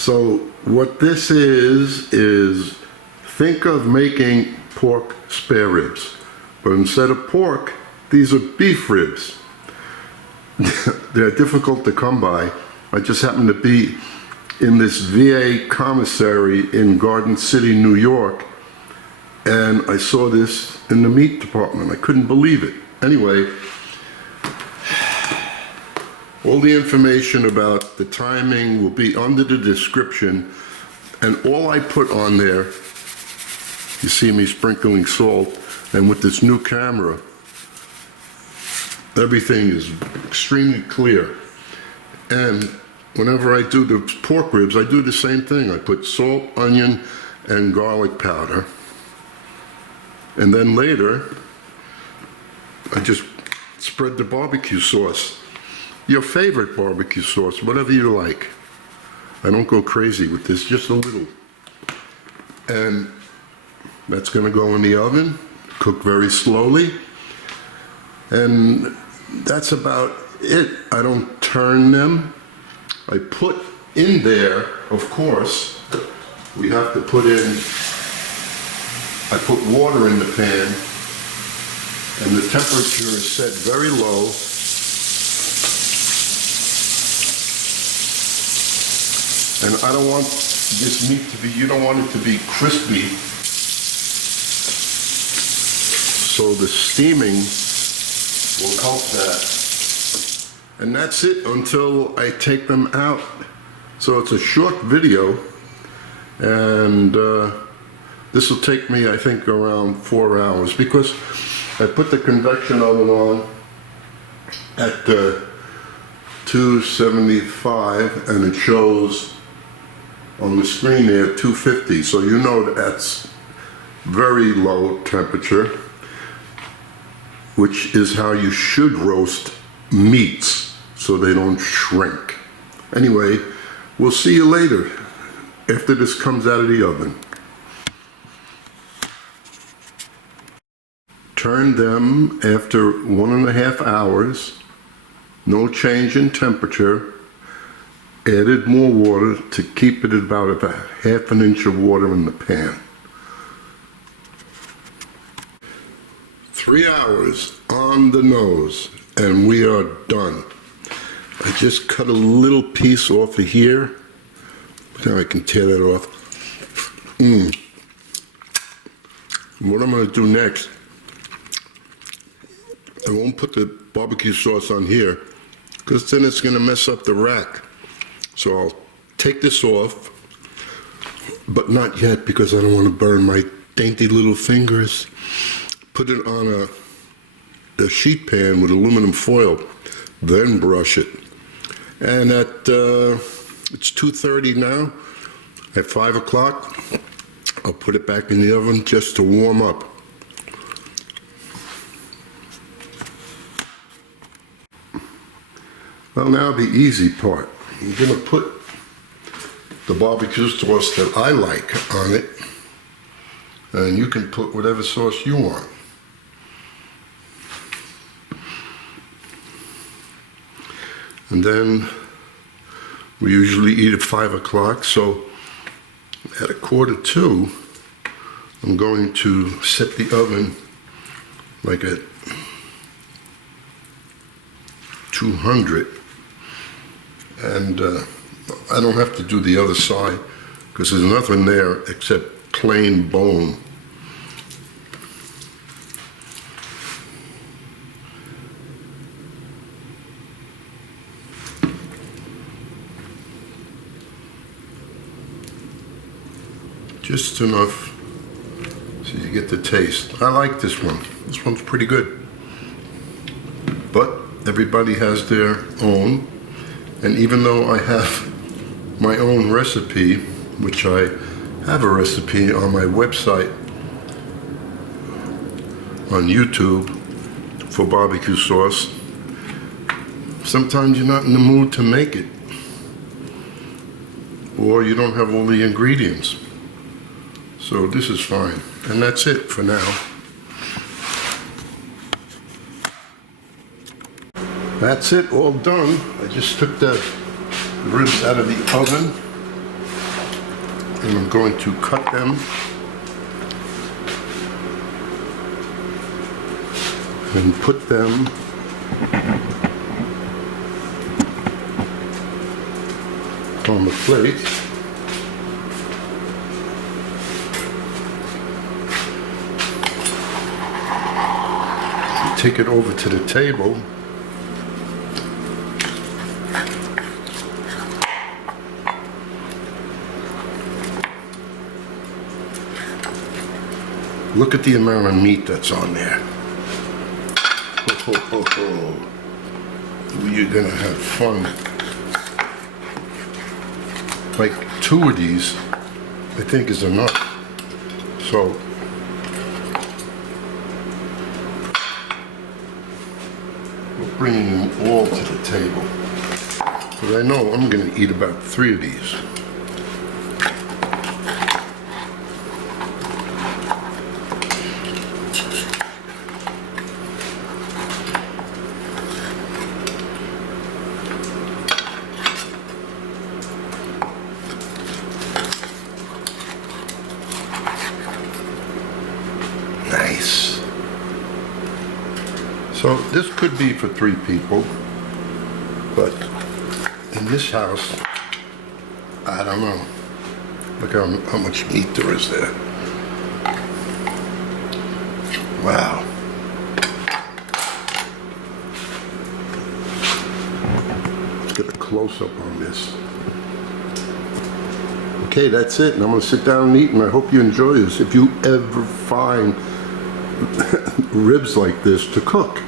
So what this is think of making pork spare ribs, but instead of pork, these are beef ribs. They're difficult to come by. I just happened to be in this VA commissary in Garden City, New York, and I saw this in the meat department. I couldn't believe it. Anyway, all the information about the timing will be under the description, and all I put on there, you see me sprinkling salt, and with this new camera, everything is extremely clear. And whenever I do the pork ribs, I do the same thing. I put salt, onion, and garlic powder. And then later, I just spread the barbecue sauce. Your favorite barbecue sauce, whatever you like. I don't go crazy with this, just a little. And that's gonna go in the oven, cook very slowly. And that's about it. I don't turn them. I put in there, of course, we have to put in, I put water in the pan, and the temperature is set very low. And I don't want this meat to be, you don't want it to be crispy. So the steaming will help that. And that's it until I take them out. So it's a short video, and this will take me, I think, around 4 hours, because I put the convection oven on at 275, and it shows on the screen there 250, so you know that's very low temperature, which is how you should roast meats so they don't shrink. Anyway, we'll see you later after this comes out of the oven. Turn them after 1.5 hours, no change in temperature. Added more water to keep it at about a ½ an inch of water in the pan. 3 hours on the nose, and we are done. I just cut a little piece off of here. Now I can tear that off. What I'm going to do next, I won't put the barbecue sauce on here, because then it's going to mess up the rack. So I'll take this off, but not yet, because I don't want to burn my dainty little fingers. Put it on a sheet pan with aluminum foil, then brush it. And at, it's 2:30 now. At 5 o'clock, I'll put it back in the oven just to warm up. Well, now the easy part. I'm going to put the barbecue sauce that I like on it, and you can put whatever sauce you want. And then we usually eat at 5 o'clock, so at 1:45, I'm going to set the oven like at 200. And I don't have to do the other side, because there's nothing there except plain bone. Just enough so you get the taste. I like this one. This one's pretty good. But everybody has their own. And even though I have my own recipe, which I have a recipe on my website, on YouTube, for barbecue sauce, sometimes you're not in the mood to make it, or you don't have all the ingredients. So this is fine, and that's it for now. That's it, all done. I just took the ribs out of the oven, and I'm going to cut them and put them on the plate. Take it over to the table. Look at the amount of meat that's on there. Ho, ho, ho, ho. You're gonna have fun. Like 2 of these, I think, is enough. So, we're bringing them all to the table. Because I know I'm gonna eat about 3 of these. Nice. So this could be for 3 people, but in this house, I don't know. Look how much meat there is there. Wow. Let's get a close-up on this. Okay, that's it, and I'm going to sit down and eat, and I hope you enjoy this. If you ever find ribs like this to cook,